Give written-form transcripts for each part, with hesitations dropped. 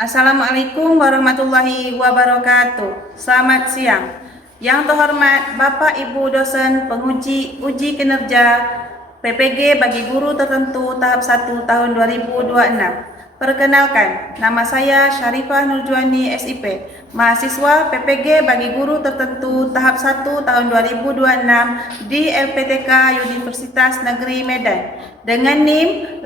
Assalamualaikum warahmatullahi wabarakatuh. Selamat siang. Yang terhormat Bapak Ibu dosen penguji uji kinerja PPG bagi guru tertentu tahap 1 tahun 2026. Perkenalkan, nama saya Syarifah Nurjuani SIP, mahasiswa PPG bagi guru tertentu tahap 1 tahun 2026 di LPTK Universitas Negeri Medan dengan NIM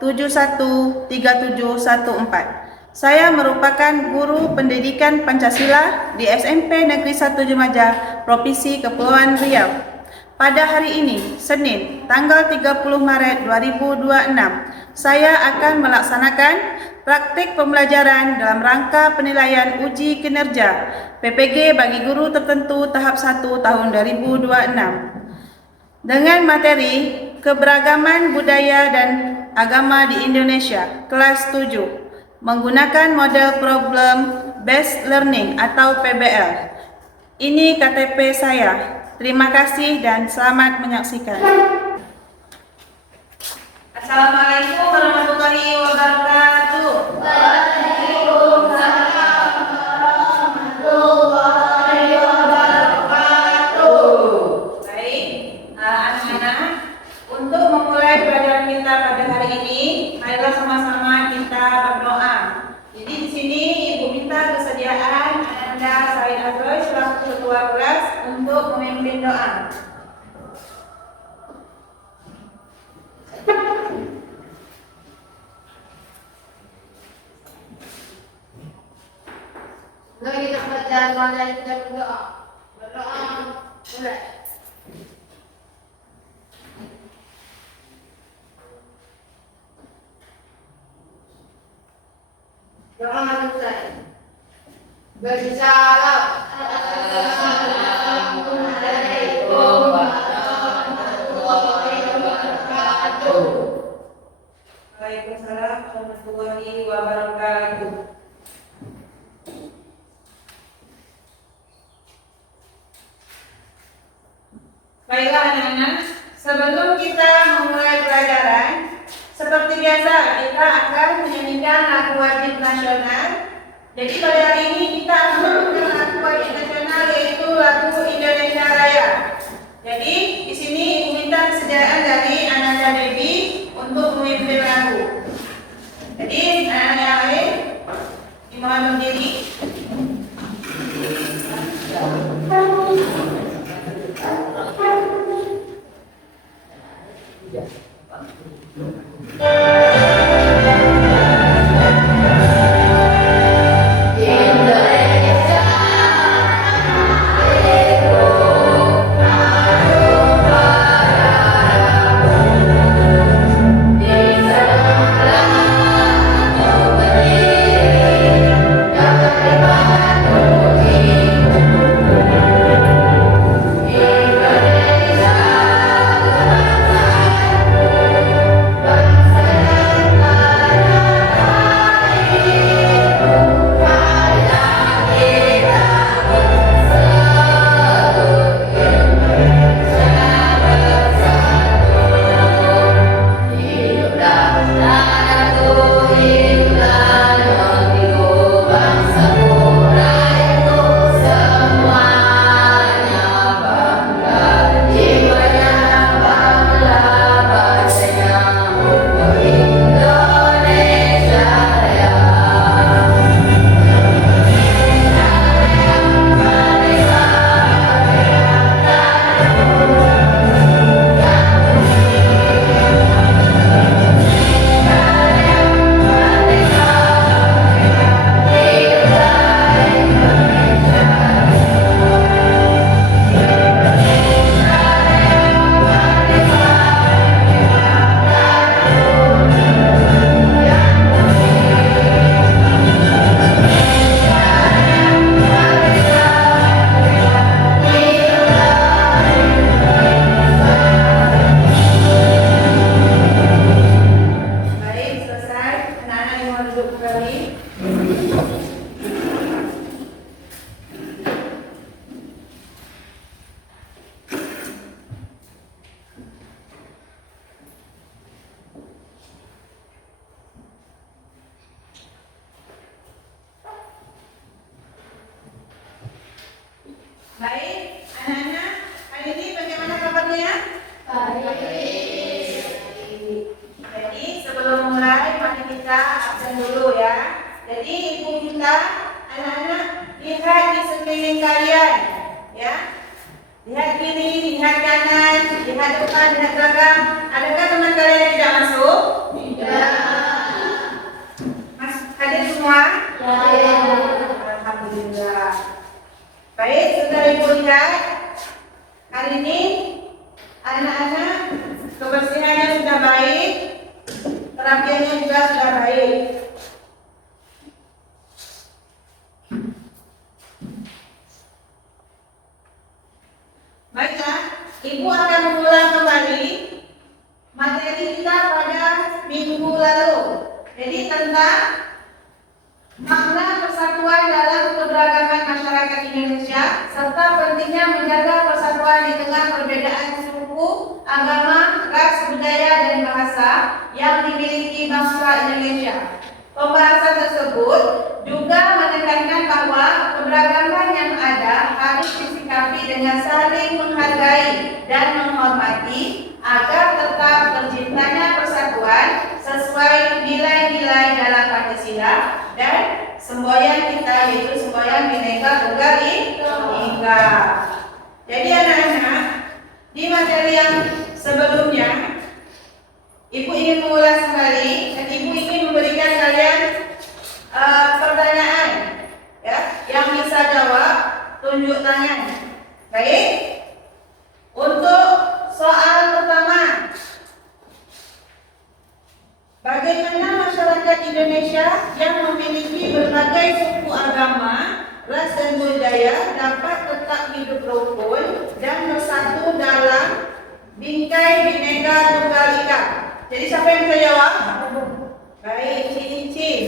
8253713714. Saya merupakan guru pendidikan Pancasila di SMP Negeri 1 Jemaja, Provinsi Kepulauan Riau. Pada hari ini, Senin, tanggal 30 Maret 2026, saya akan melaksanakan praktik pembelajaran dalam rangka penilaian uji kinerja PPG bagi guru tertentu tahap 1 tahun 2026 dengan materi keberagaman budaya dan agama di Indonesia, kelas 7, menggunakan model problem based learning atau PBL. Ini KTP saya. Terima kasih dan selamat menyaksikan. Assalamualaikum warahmatullahi wabarakatuh. Waalaikumsalam warahmatullahi wabarakatuh. Baik, anak-anak, untuk memulai pelajaran kita pada hari ini, marilah sama-sama kita berdoa. Jadi di sini Ibu minta kesediaan Anda Said Azroy selaku ketua kelas untuk memimpin doa. Mari kita baca doa kita berdoa. Berdoa mulai. Doa mulai. Bersalam. Assalamualaikum warahmatullahi wabarakatuh. Waalaikumsalam warahmatullahi wabarakatuh. Baiklah anak-anak, sebelum kita memulai pelajaran, seperti biasa kita akan menyanyikan lagu wajib nasional. Jadi pada hari ini kita akan menyanyikan lagu wajib nasional yaitu lagu Indonesia Raya. Jadi di sini Ibu minta kesediaan dari Ananda Devi untuk memimpin lagu. Jadi anak-anak yang lain dimohon berdiri. Baik, anak-anak, hari ini bagaimana kabarnya? Baik. Jadi sebelum mulai, mari kita absen dulu ya. Jadi ibu kita, anak-anak, lihat di sekeliling kalian, ya. Lihat kiri, lihat kanan, lihat depan, lihat belakang. Adakah teman kalian yang tidak masuk? Tidak. Hadir semua? Ya. Alhamdulillah. Baik, sudah ibu lihat. Hari ini anak-anak kebersihannya sudah baik, terapiannya juga sudah baik. Baiklah, ibu akan mengulang kembali materi kita pada minggu lalu. Jadi tentang makna persatuan dalam keberagaman masyarakat Indonesia serta pentingnya menjaga persatuan di tengah perbedaan suku, agama, ras, budaya, dan bahasa yang dimiliki bangsa Indonesia. Pembahasan tersebut juga menekankan bahwa keberagaman yang ada harus disikapi dengan saling menghargai dan menghormati agar tetap terciptanya persatuan sesuai nilai-nilai dalam Pancasila dan semboyan kita, yaitu semboyan Bhinneka Tunggal Ika. Jadi anak-anak, di materi yang sebelumnya ibu ingin mengulas kembali dan ibu ingin memberikan kalian pertanyaan, ya, yang bisa jawab tunjuk tangan. Baik, untuk soal pertama, bagaimana masyarakat Indonesia yang memiliki berbagai suku agama, ras dan budaya dapat tetap hidup rukun dan bersatu dalam bingkai Bhinneka Tunggal Ika? Jadi siapa yang bisa jawab? Baik, Cincin.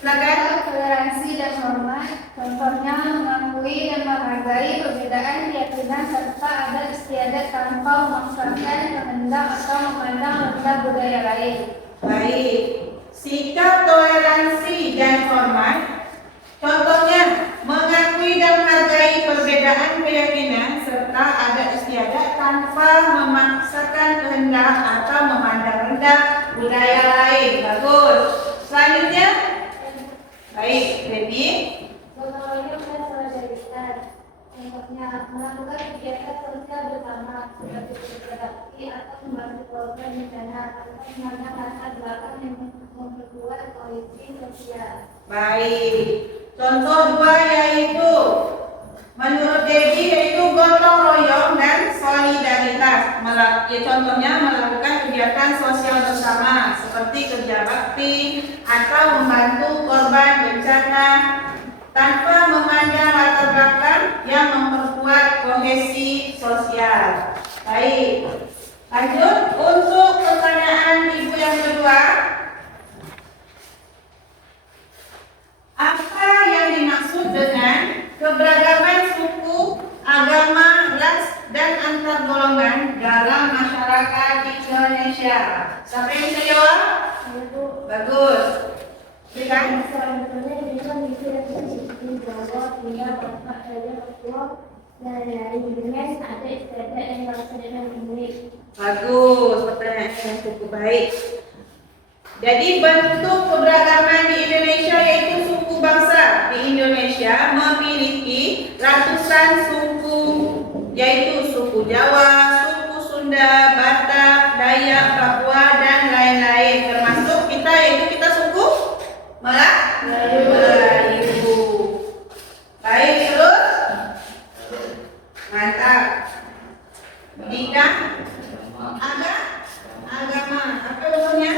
Silakan. Toleransi dan hormat, contohnya mengakui dan menghargai perbedaan keyakinan serta adat istiadat tanpa memaksakan kehendak atau memandang rendah budaya lain. Baik, sikap toleransi dan hormat, contohnya mengakui dan menghargai perbedaan keyakinan serta adat istiadat tanpa memaksakan kehendak atau memandang rendah budaya lain. Bagus. Selanjutnya, baik, ready? Contohnya solidaritas, contohnya melakukan kegiatan sosial bersama seperti berbakti atau membantu korban bencana atau memandang latar belakang yang memperkuat koalisi sosial. Baik. Contoh dua yaitu menurut Debbie yaitu gotong royong dan solidaritas. Contohnya melakukan kegiatan sosial bersama seperti kerja bakti atau membantu korban bencana tanpa memandang latar belakang yang memperkuat kohesi sosial. Baik. Lanjut untuk pertanyaan ibu yang kedua. Apa yang dimaksud dengan keberagaman suku, agama, ras, dan antar golongan dalam masyarakat Indonesia? Siapa yang bisa jawab? Bagus. Silakan. Sebetulnya bisa bisa jawab punya bapak saya ketua dari dengan ada istiadat yang bahasa dengan Inggris. Bagus, pertanyaan yang cukup baik. Jadi bentuk keberagaman di Indonesia yaitu suku bangsa di Indonesia memiliki ratusan suku, yaitu suku Jawa, suku Sunda, Batak, Dayak, Papua, dan lain-lain. Termasuk kita, yaitu kita suku Melayu. Baik, terus mantap. Ika, agama, apa bentuknya?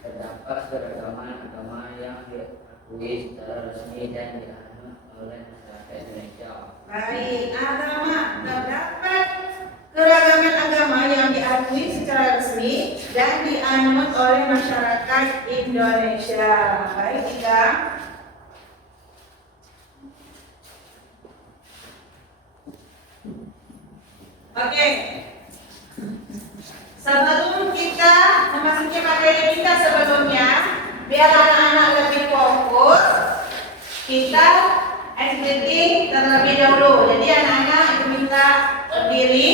Terdapat keragaman agama yang diakui secara resmi dan dianut oleh masyarakat Indonesia. Baik, agama. Terdapat keragaman agama yang diakui secara resmi dan dianut oleh masyarakat Indonesia. Baik, Ika. Oke. Sebelum kita memasuki materi kita sebelumnya, biar anak-anak lebih fokus, kita ice breathing terlebih dahulu. Jadi anak-anak minta berdiri.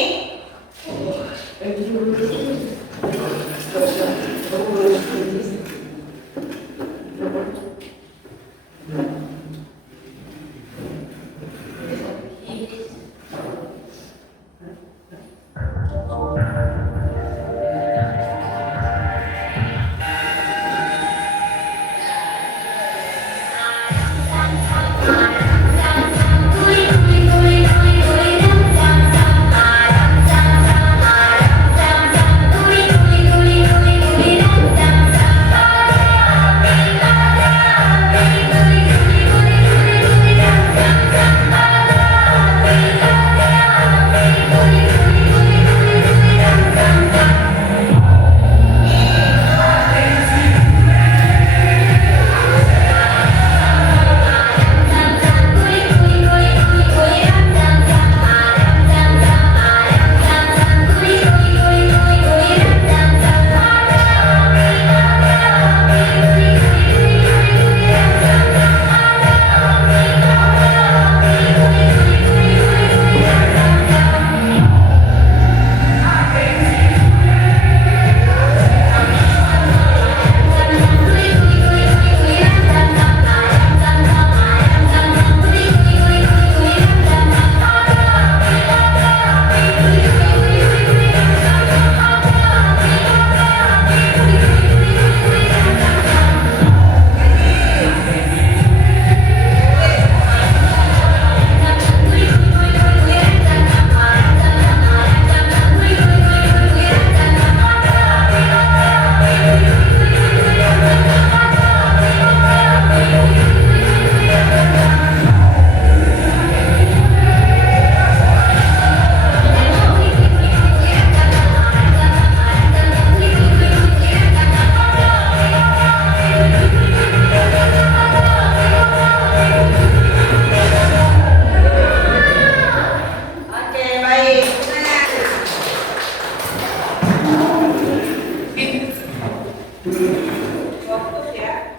Fokus ya.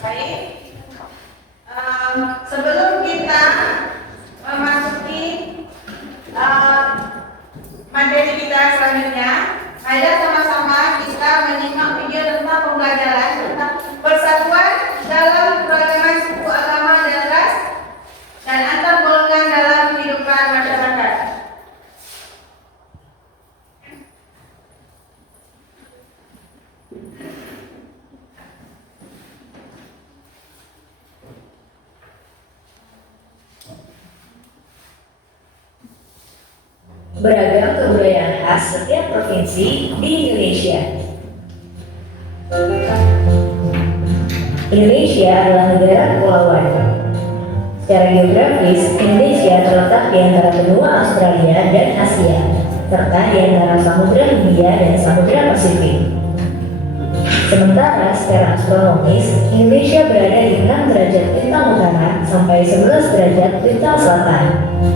Baik. Sebelum kita memasuki materi kita selanjutnya, ayo sama-sama kita menyimak video tentang pembelajaran tentang persatuan dalam keragaman suku, agama, dan ras, dan antar golongan dalam kehidupan masyarakat. Beragam kebudayaan khas setiap provinsi di Indonesia. Indonesia adalah negara kepulauan. Secara geografis, Indonesia terletak di antara benua Australia dan Asia, serta di antara Samudra Hindia dan Samudra Pasifik. Sementara secara astronomis, Indonesia berada di 6 derajat lintang utara sampai 11 derajat lintang selatan,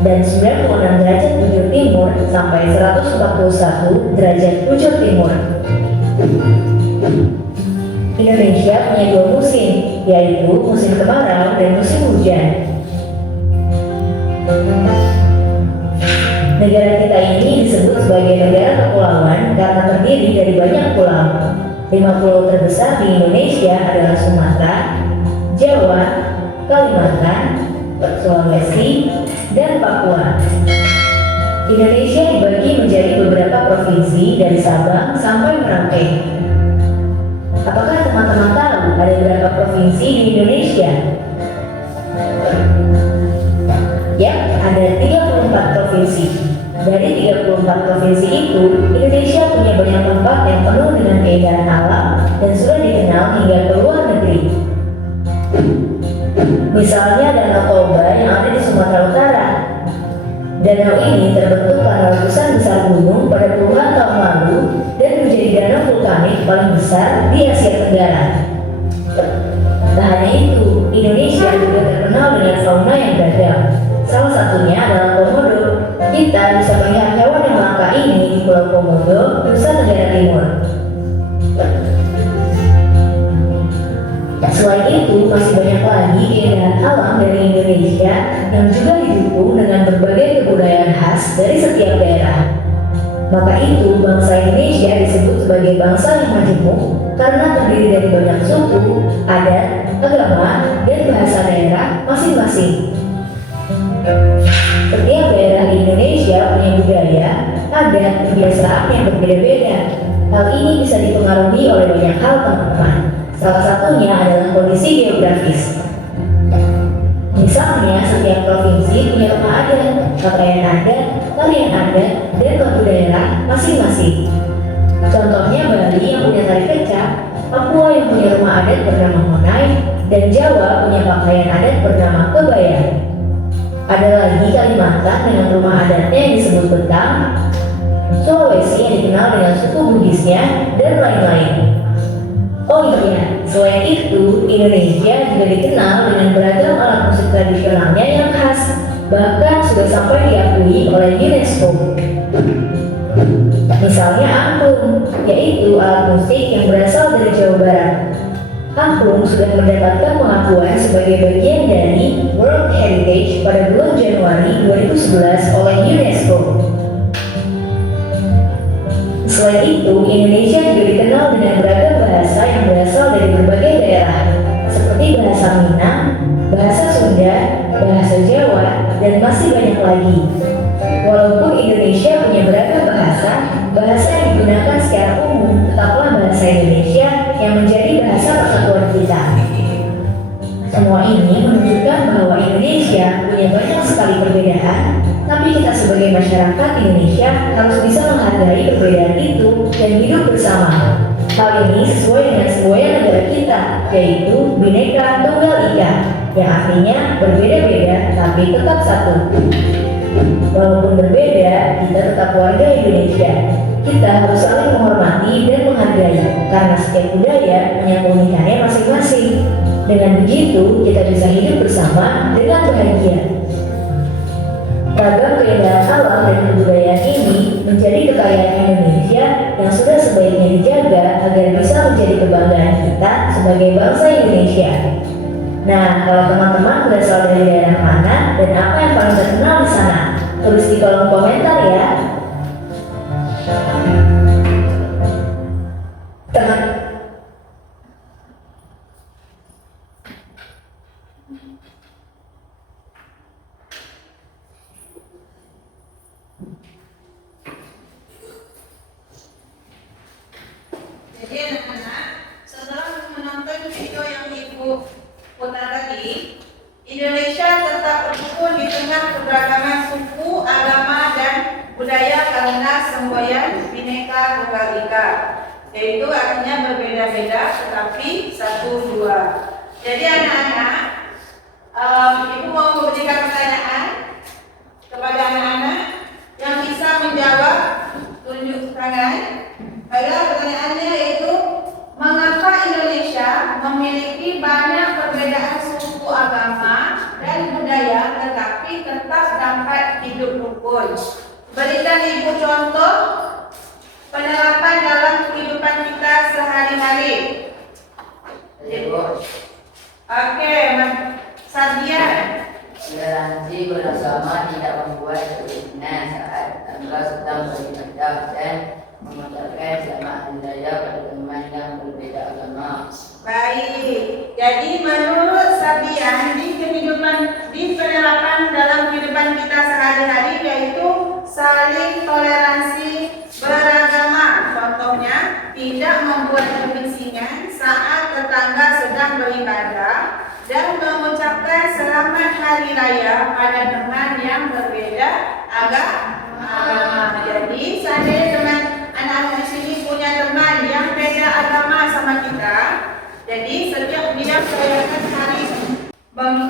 dan 96 derajat bujur timur sampai 141 derajat bujur timur. Indonesia punya 2 musim, yaitu musim kemarau dan musim hujan. Negara kita ini disebut sebagai negara kepulauan karena terdiri dari banyak pulau. 5 pulau terbesar di Indonesia adalah Sumatera, Jawa, Kalimantan, Sulawesi, dan Papua. Indonesia dibagi menjadi beberapa provinsi dari Sabang sampai Merauke. Apakah teman-teman tahu ada berapa provinsi di Indonesia? Ya, ada 34 provinsi. Dari 34 provinsi itu, Indonesia punya banyak tempat yang penuh dengan keindahan alam dan sudah dikenal hingga ke luar negeri. Misalnya Danau Toba yang ada di Sumatera Utara. Danau ini terbentuk karena letusan besar gunung pada puluhan tahun lalu dan menjadi danau vulkanik paling besar di Asia Tenggara. Tak hanya itu, Indonesia juga terkenal dengan fauna yang beragam. Salah satunya adalah komodo, gitar, Indonesia yang juga didukung dengan berbagai kebudayaan khas dari setiap daerah. Maka itu, bangsa Indonesia disebut sebagai bangsa yang majemuk karena terdiri dari banyak suku, adat, agama, dan bahasa daerah masing-masing. Setiap daerah di Indonesia punya budaya, adat, kebiasaan yang berbeda-beda. Hal ini bisa dipengaruhi oleh banyak hal, teman-teman. Salah satunya adalah kondisi geografis. Misalnya, setiap provinsi punya rumah adat, pakaian adat, tarian adat, dan lagu daerah masing-masing. Contohnya Bali yang punya tari kecak, Papua yang punya rumah adat bernama Monai, dan Jawa punya pakaian adat bernama kebaya. Ada lagi Kalimantan dengan rumah adatnya yang disebut Betang, Sulawesi yang dikenal dengan suku Buddhisnya, dan lain-lain. Oh iya, selain itu, Indonesia juga dikenal dengan beragam alat musik tradisionalnya yang khas, bahkan sudah sampai diakui oleh UNESCO. Misalnya angklung, yaitu alat musik yang berasal dari Jawa Barat. Angklung sudah mendapatkan pengakuan sebagai bagian dari World Heritage pada bulan Januari 2011 oleh UNESCO. Selain itu, Indonesia juga dikenal dengan beragam bahasa yang berasal dari berbagai daerah, seperti bahasa Minang, bahasa Sunda, bahasa Jawa, dan masih banyak lagi. Walaupun Indonesia punya beragam bahasa, bahasa yang digunakan secara umum tetaplah bahasa Indonesia yang menjadi bahasa persatuan kita. Semua ini menunjukkan bahwa Indonesia punya banyak sekali perbedaan, tapi kita sebagai masyarakat Indonesia harus bisa menghargai perbedaan itu dan hidup bersama. Hal ini sesuai dengan semboyan negara kita, yaitu Bhinneka Tunggal Ika, yang artinya berbeda-beda tapi tetap satu. Walaupun berbeda, kita tetap warga Indonesia. Kita harus saling menghormati dan menghargai, karena setiap budaya punya keunikannya masing-masing. Dengan begitu, kita bisa hidup bersama dengan bahagia. Ragam keindahan alam dan kebudayaan ini menjadi kekayaan Indonesia yang sudah sebaiknya dijaga agar bisa menjadi kebanggaan kita sebagai bangsa Indonesia. Nah, kalau teman-teman berasal dari daerah mana dan apa yang paling terkenal di sana, tulis di kolom komentar ya. Teman Jadi anak-anak, setelah menonton video yang Ibu putar tadi, Indonesia tetap berkumpul di tengah keberagaman suku, agama, dan budaya karena semboyan Bhinneka Tunggal Ika, yaitu artinya berbeda-beda tetapi satu dua. Jadi anak-anak, Ibu mau memberikan pertanyaan kepada anak-anak yang bisa menjawab, tunjuk tangan. Baiklah, pertanyaannya yaitu mengapa Indonesia memiliki banyak perbedaan suku, agama, dan budaya tetapi tetap dapat hidup rukun. Berikan Ibu contoh penerapan dalam kehidupan kita sehari-hari. Oke, Sardian. Toleransi bersama tidak membuat keinginan saat tanggal sedang beribadah dan mengucapkan selamat hari raya pada teman yang berbeda agama. Baik, jadi menurut Sardian di penerapan dalam kehidupan kita sehari-hari yaitu saling toleransi beragama. Contohnya, tidak membuat kebisingan saat tetangga sedang beribadah dan mengucapkan selamat hari raya pada teman yang berbeda agama. Jadi, seandainya teman anak-anak di sini punya teman yang beda agama sama kita, jadi setiap dia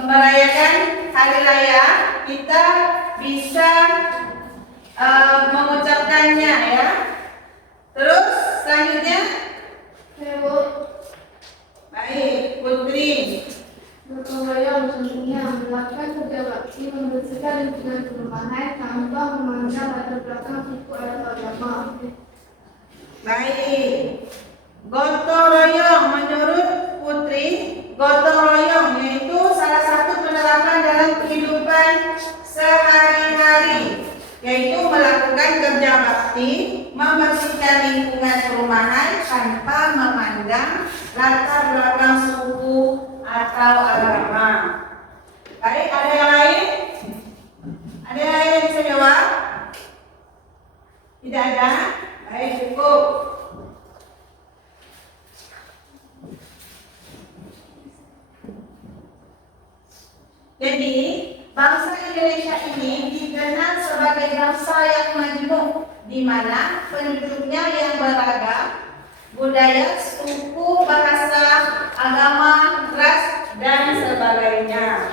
merayakan hari raya, kita bisa mengucapkannya ya. Terus selanjutnya, baik, Putri. Gotong royong contohnya melakukan kerja bakti, membersihkan lingkungan perumahan tanpa memandang latar belakang suku atau agama. Baik, gotong royong menurut Putri, gotong royong yaitu salah satu penerapan dalam kehidupan kegiatan sehari-hari, yaitu melakukan kerja bakti, membersihkan lingkungan perumahan tanpa memandang latar belakang suku atau agama. Baik, ada yang lain? Ada yang lain yang bisa jawab? Tidak ada? Baik, cukup. Jadi, bangsa Indonesia ini dikenal sebagai bangsa yang majmuk, di mana penduduknya yang beragam, budaya, suku, bahasa, agama, ras, dan sebagainya.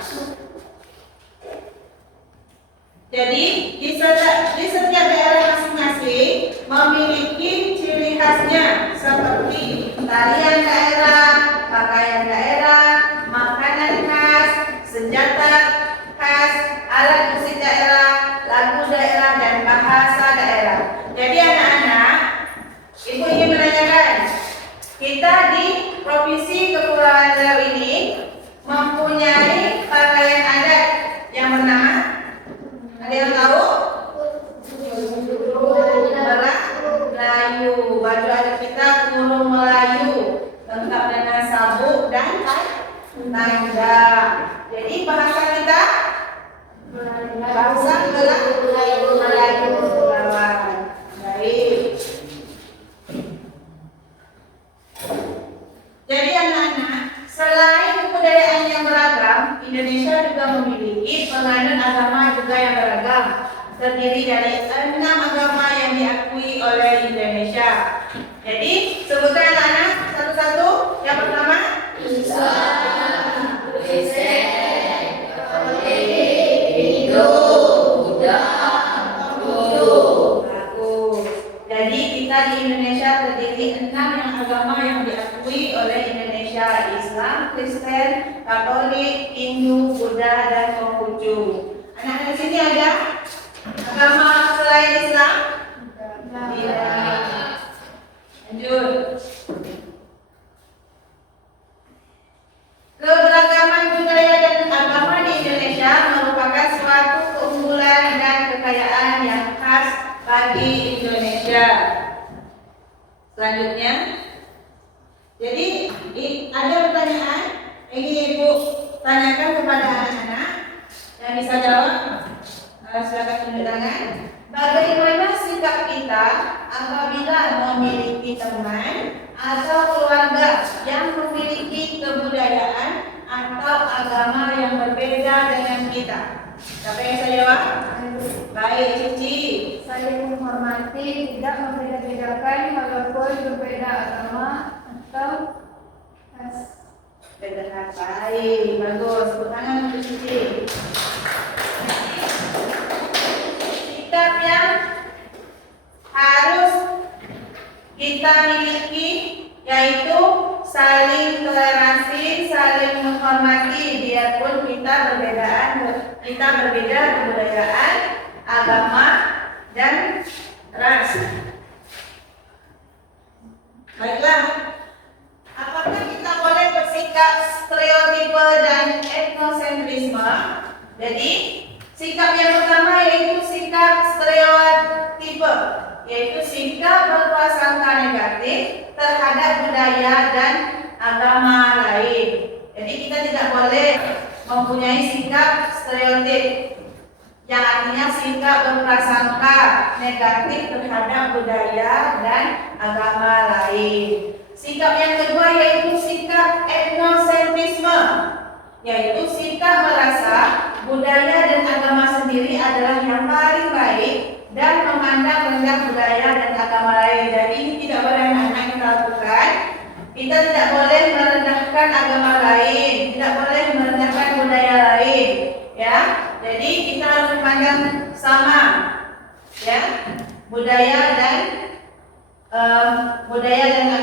Jadi, di setiap daerah masing-masing memiliki ciri khasnya seperti tarian daerah, pakaian daerah, makanan khas, senjata khas, alat musik daerah, lagu daerah, dan bahasa daerah. Jadi anak-anak, Ibu ingin menanyakan, kita di Provinsi Kepulauan Riau ini mempunyai pakaian adat yang bernama, ada yang tahu? Melayu. Baju adat kita kurung Melayu, lengkap dengan sabuk dan tanda. Jadi bahasa kita bahasa Melayu Kepulauan. Baik. Jadi anak-anak, selain kebudayaan yang beragam, Indonesia juga memiliki penganut agama juga yang beragam, terdiri dari 6 agama yang diakui oleh Indonesia. Jadi sebutkan anak-anak satu-satu. Yang pertama, Islam, Kristen, Katolik, Hindu, Buddha, Konghucu. Bagus. Jadi kita di Indonesia terdiri 6 yang agama yang diakui oleh Indonesia: Islam, Kristen, Katolik, Hindu, Buddha, dan Konghucu. Anak-anak di sini ada agama selain Islam? Tidak. Lanjut. Keberagaman budaya dan agama di Indonesia merupakan suatu keunggulan dan kekayaan yang khas bagi Indonesia. Selanjutnya, jadi ada pertanyaan yang ingin Ibu tanyakan kepada anak-anak yang bisa jawab. Silakan tunjuk tangan. Bagaimana sikap kita apabila memiliki teman atau keluarga yang memiliki kebudayaan atau agama yang berbeda dengan kita? Siapa yang bisa jawab? Baik, Cici. Saling menghormati, tidak membeda-bedakan walaupun berbeda agama atau ras. Beda ras. Baik, bagus. Tepuk tangan untuk Cici. Sikap yang harus kita miliki yaitu saling toleransi, saling menghormati, biarpun kita berbeda kebudayaan, agama, dan ras. Baiklah, apakah kita boleh bersikap stereotipe dan etnosentrisme? Jadi, sikap yang pertama yaitu sikap stereotipe, yaitu sikap berprasangka negatif terhadap budaya dan agama lain. Jadi kita tidak boleh mempunyai sikap stereotip, yang artinya sikap berprasangka negatif terhadap budaya dan agama lain. Sikap yang kedua yaitu sikap etnosentrisme, yaitu sikap merasa budaya dan agama sendiri adalah yang paling baik dan memandang rendah budaya dan agama lain. Jadi ini tidak boleh anak-anak kita lakukan. Kita tidak boleh merendahkan agama lain, tidak boleh merendahkan budaya lain, ya. Jadi kita harus memandang sama, ya, budaya dan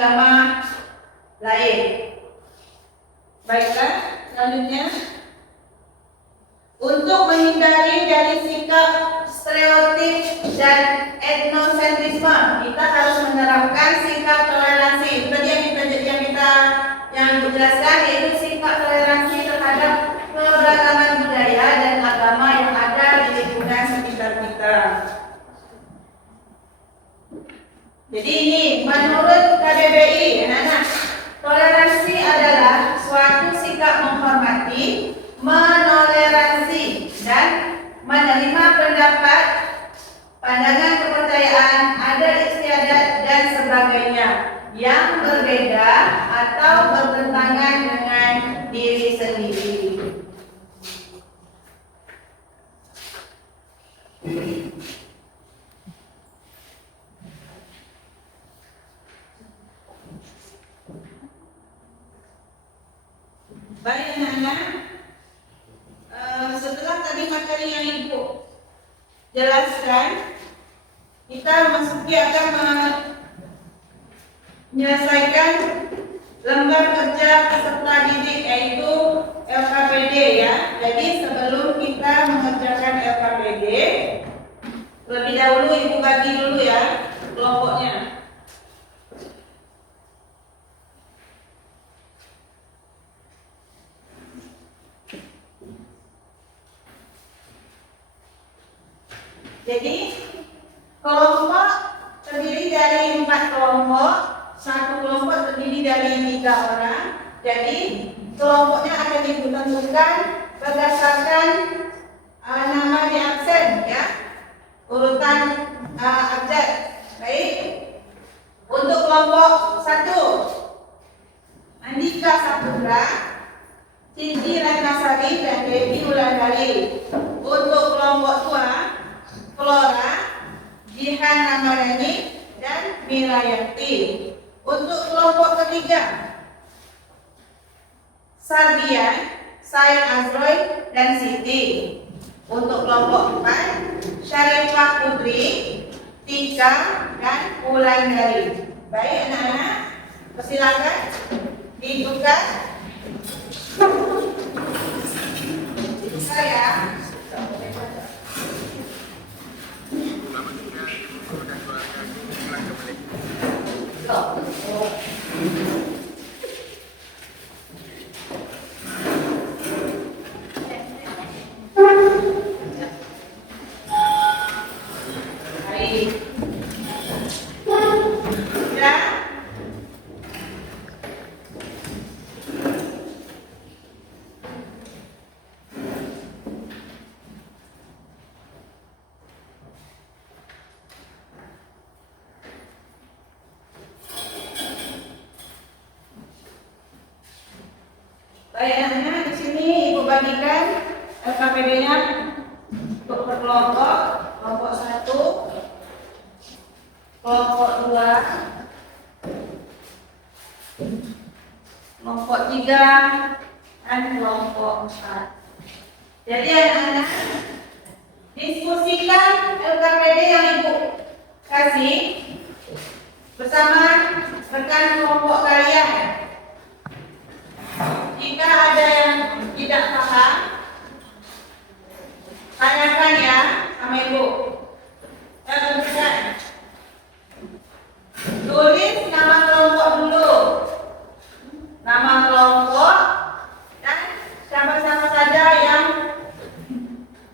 agama lain. Baiklah, selanjutnya, untuk menghindari dari sikap stereotip dan etnosentrisme, kita harus menerapkan sikap toleransi. Tadi yang dijelaskan yaitu sikap toleransi terhadap keberagaman budaya dan agama yang Jadi ini menurut KBBI, anak-anak, toleransi adalah suatu sikap menghormati, menoleransi, dan menerima pendapat, pandangan, kepercayaan, adat istiadat, dan sebagainya yang berbeda atau bertentangan dengan diri sendiri. Baik anak-anak, setelah tadi materi yang Ibu jelaskan, kita akan menyelesaikan lembar kerja peserta didik yaitu LKPD ya. Jadi sebelum kita mengerjakan LKPD, lebih dahulu Ibu bagi dulu ya kelompoknya. Jadi kelompok terdiri dari 4 kelompok, satu kelompok terdiri dari 3 orang. Jadi kelompoknya akan ditentukan berdasarkan nama di absen ya, urutan abjad. Baik. Untuk kelompok 1, Andika Saputra, Cindy Ratnasari, dan Devi Wulandari. Untuk kelompok 2, Flora, Jihan Ramadhani, dan Mirayati. Untuk kelompok ketiga, Sarbian, Said Azroy, dan Siti. Untuk kelompok 4, Syarifah Putri, Tika, dan Wulandari. Baik anak-anak, persilakan dibuka. Saya baik anak-anak, di sini Ibu bagikan LKPD-nya untuk per kelompok. Kelompok 1, kelompok 2, kelompok 3, dan kelompok 4. Jadi anak-anak, diskusikan LKPD yang Ibu kasih bersama rekan kelompok kalian. Jika ada yang tidak paham, tanyakan ya sama Ibu. Tulis nama kelompok dulu, nama kelompok, dan siapa-siapa saja yang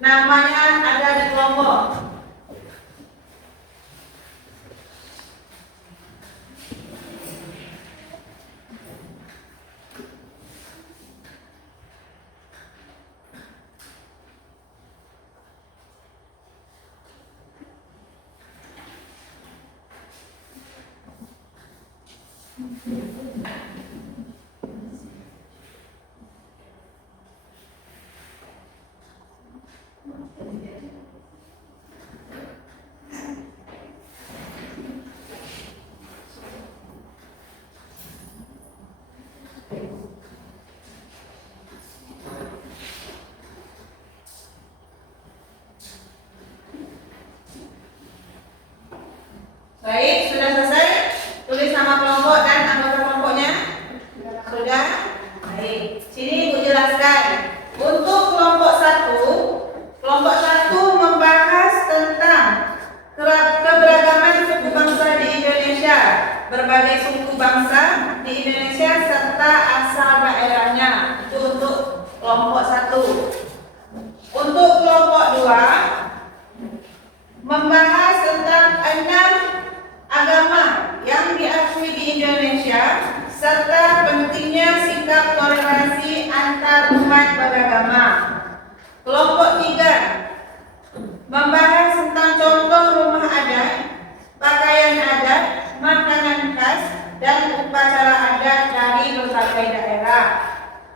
namanya ada di kelompok. Baik, sudah selesai? Tulis nama kelompok dan anggota kelompoknya? Sudah? Baik, sini Ibu jelaskan. Untuk kelompok 1 kelompok 1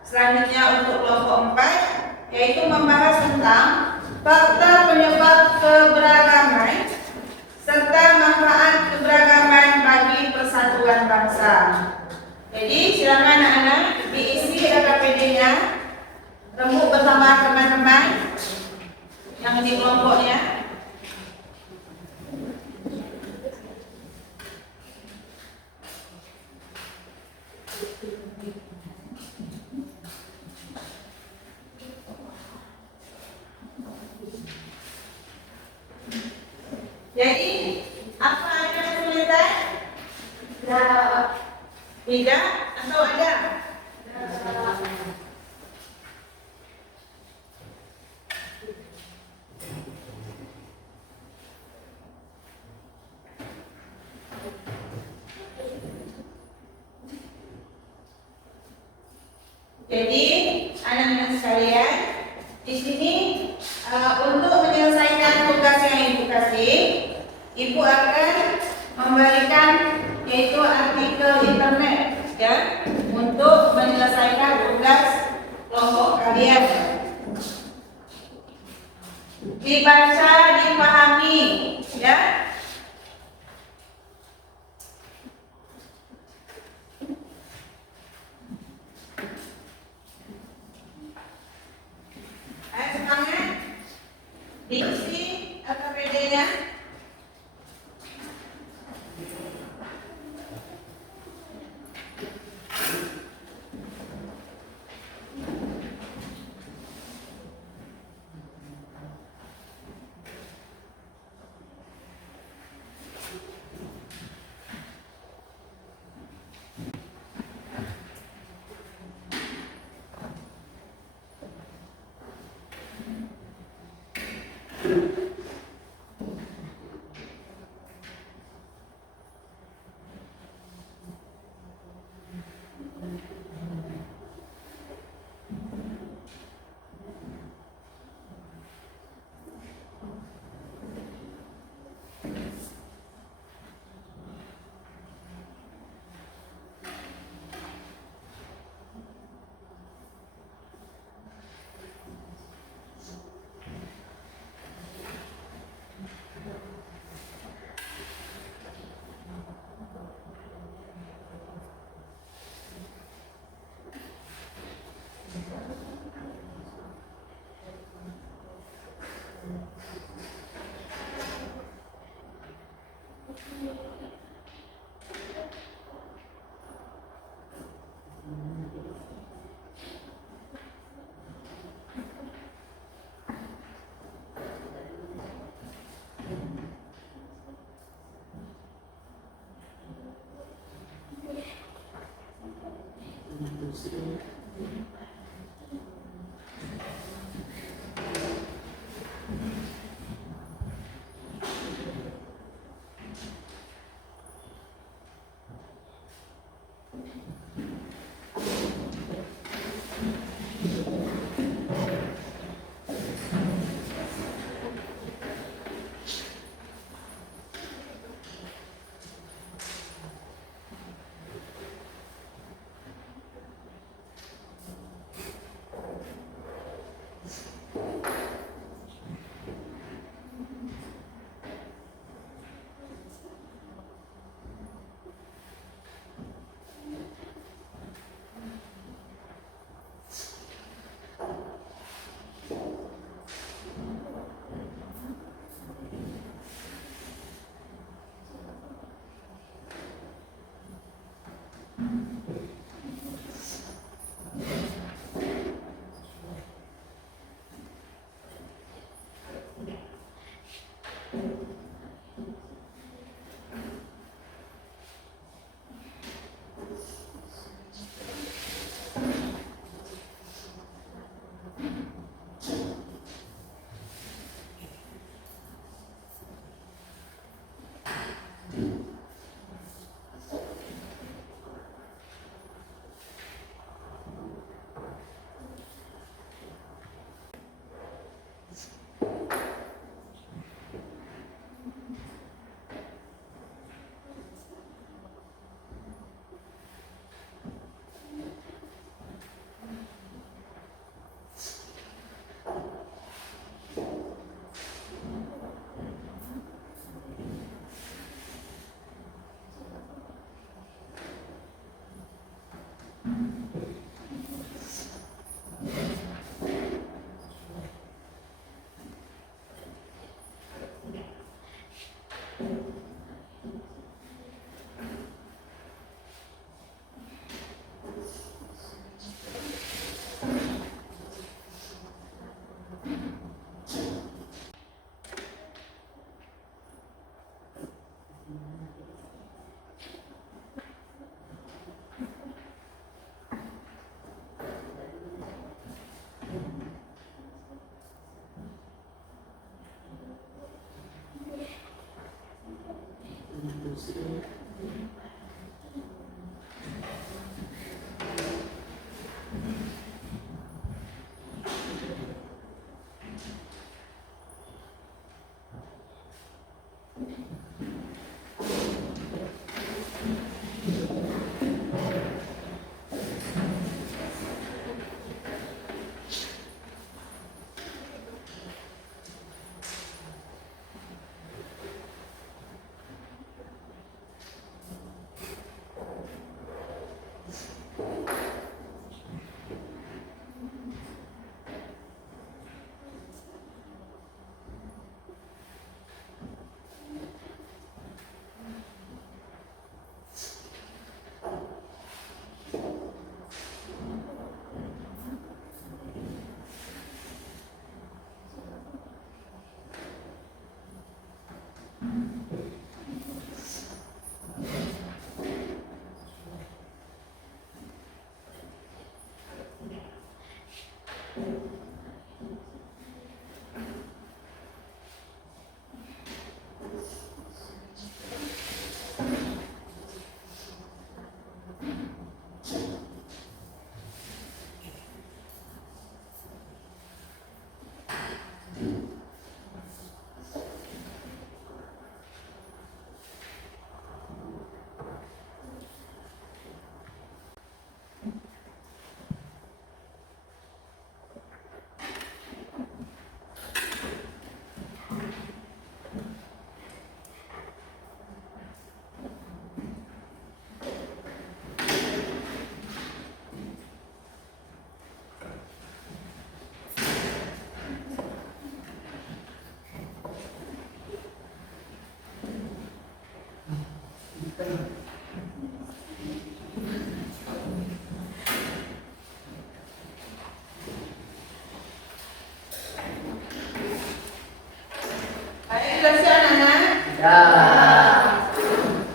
Selanjutnya untuk kelompok 4 yaitu membahas tentang faktor penyebab keberagaman serta manfaat keberagaman bagi persatuan bangsa. Jadi silakan anak-anak diisi LKPD-nya, rembuk bersama teman-teman yang di kelompoknya. Jadi, apa ada kesulitan? Tidak atau ada? Jadi, anak-anak sekalian, di sini untuk menyelesaikan tugas yang Ibu kasih, Ibu akan memberikan yaitu artikel internet ya untuk menyelesaikan tugas kelompok kalian. Dibaca, dipahami ya. Ayo semangat. Diisi LKPD-nya.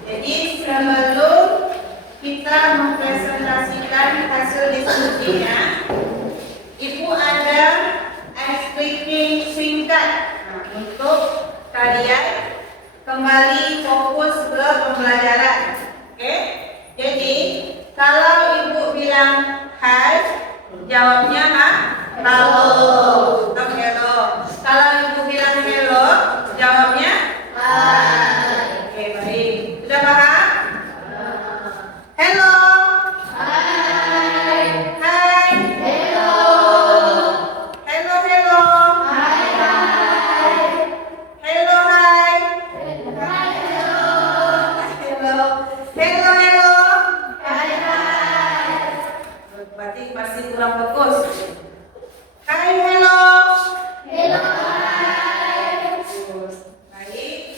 Jadi sebelum kita mempresentasikan hasil diskusinya, Ibu ada explaining singkat untuk kalian kembali fokus ke pembelajaran. Oke? Jadi kalau Ibu bilang hai, jawabnya halo atau hello. Kalau Ibu bilang hello, jawabnya hai. Oke, baik. Sudah paham? Hello. Hai. Hai. Hello. Hello, hello. Hai, hai. Hello, hai. Hai, hello. Hello. Hello, hello. Hai, hai. Berarti masih kurang fokus. Hai, hello. Hello, hai. Bagus. Baik.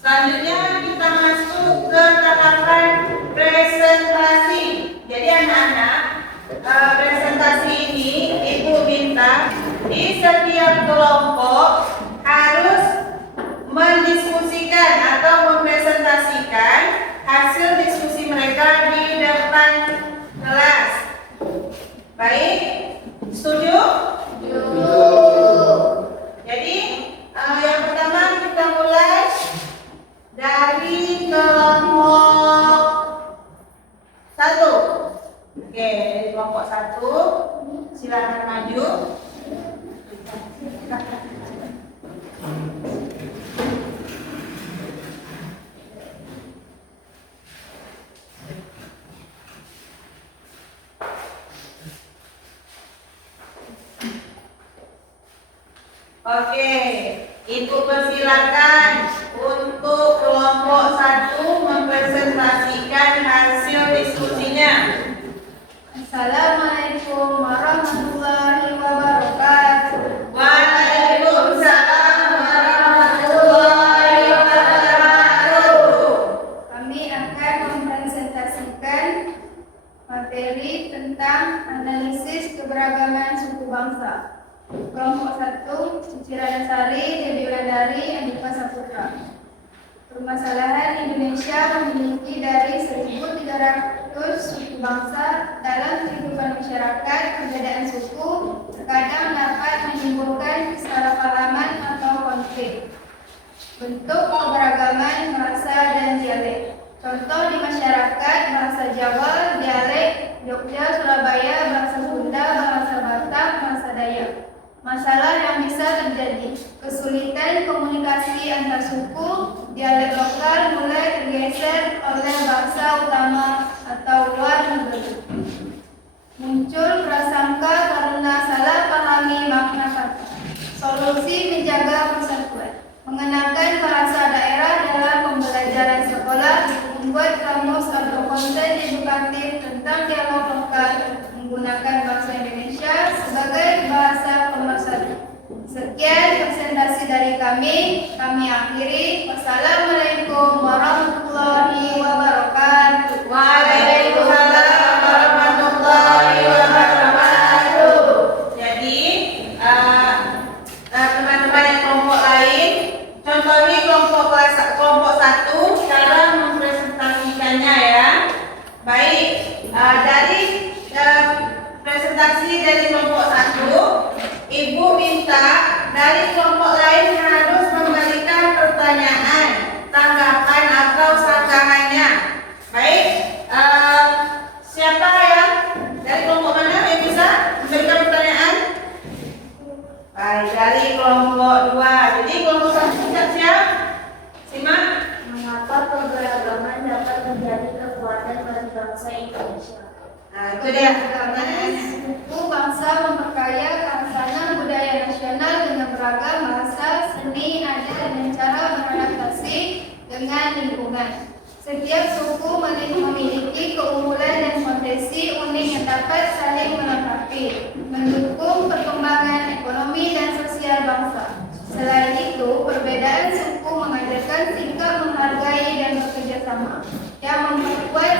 Selanjutnya kita masuk ke tahapan presentasi. Jadi anak-anak, presentasi ini Ibu minta di setiap kelompok harus mendiskusikan atau mempresentasikan hasil diskusi mereka di depan kelas. Baik, setuju? Jadi yang pertama kita mulai dari kelompok 1. Oke, dari kelompok 1 silakan maju. Oke, Ibu persilakan untuk kelompok 1 mempresentasikan hasil diskusinya. Assalamualaikum warahmatullahi wabarakatuh. Waalaikumsalam warahmatullahi wabarakatuh. Kami akan mempresentasikan materi tentang analisis keberagaman suku bangsa. Kelompok 1, Cici Radasari, Dewi Wulandari, Andika Saputra. Permasalahan Indonesia memiliki dari 1.300 200 suku bangsa dalam kehidupan masyarakat. Perbedaan suku terkadang dapat menimbulkan kesalahpahaman atau konflik. Bentuk keberagaman bahasa dan dialek. Contoh di masyarakat: bahasa Jawa, dialek Jogja, Surabaya, bahasa Sunda, bahasa Batak, bahasa Dayak. Masalah yang bisa terjadi: kesulitan komunikasi antar suku, dialek lokal mulai tergeser oleh bahasa utama atau luar negeri. Muncul prasangka karena salah pahami makna kata. Solusi menjaga persatuan: mengenalkan bahasa daerah dalam pembelajaran sekolah, membuat kamus atau konten edukatif tentang dialog lokal, menggunakan bahasa Indonesia sebagai bahasa pemersatu. Sekian presentasi dari kami akhiri. Wassalamualaikum warahmatullahi wabarakatuh. Waalaikumsalam warahmatullahi wabarakatuh. Jadi teman-teman yang kelompok lain, contohnya kelompok 1, cara mempresentasikannya ya. Baik, dari presentasi dari kelompok 1, Ibu minta dari kelompok lain harus memberikan pertanyaan, tanggapan atau sanggahannya. Baik, siapa yang dari kelompok mana yang bisa memberikan pertanyaan? Baik, dari kelompok 2. Jadi kelompok 1 siap? Simak. Mengapa keberagaman dapat menjadi kekuatan bagi bangsa Indonesia? Nah, itu dia pertanyaannya. Suku bangsa memperkaya kearifan budaya nasional dengan beragam bahasa, seni, adat, dan cara beradaptasi dengan lingkungan. Setiap suku memiliki keunggulan dan potensi unik yang dapat saling melengkapi, mendukung perkembangan ekonomi dan sosial bangsa. Selain itu, perbedaan suku mengajarkan sikap menghargai dan bekerja sama, yang memperkuat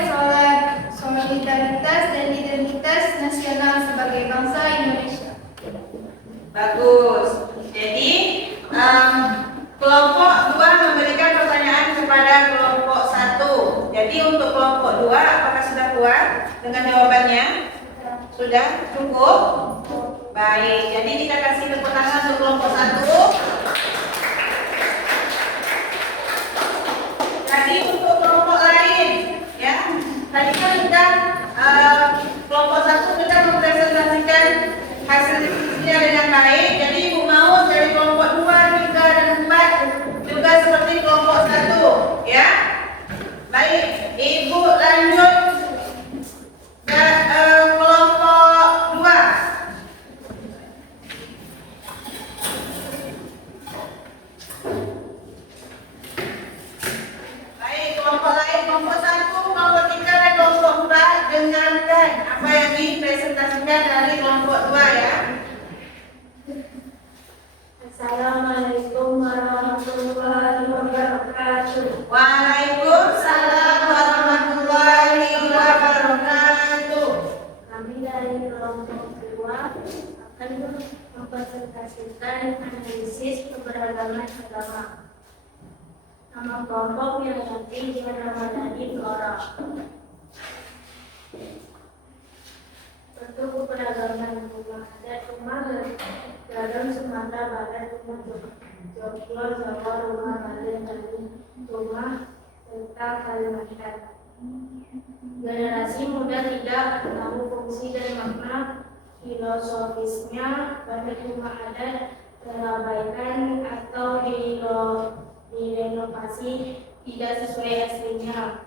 solidaritas dan identitas nasional sebagai bangsa Indonesia. Bagus. Jadi kelompok 2 memberikan pertanyaan kepada kelompok 1. Jadi untuk kelompok 2, apakah sudah puas dengan jawabannya? Sudah cukup? Baik. Jadi kita kasih tepuk tangan untuk kelompok 1. Jadi untuk kelompok lain, ya. Tadi kan kita kelompok 1 kita mempresentasikan hasilnya dengan baik. Jadi Ibu mau dari kelompok 2, 3, dan 4 juga seperti kelompok 1, ya. Baik, Ibu lanjut ke kelompok 2. Baik, kelompok lain, kelompok 1, kelompok 3, dan kelompok 4 dengarkan apa yang dipresentasikan dari kelompok 2 ya. Assalamualaikum warahmatullahi wabarakatuh. Waalaikumsalam warahmatullahi wabarakatuh. Kami dari kelompok 2 akan mempresentasikan analisis keberagaman agama. Nama kelompok yang nanti dengan Ramadhani Flora. Bentuk keberagaman rumah adat: rumah beragam Sumatera Barat, rumah Jogja, Jawa, rumah Bali, rumah tentang Kalimantan. Generasi muda tidak tahu fungsi dan makna filosofisnya, banyak rumah adat terabaikan atau direnovasi tidak sesuai aslinya.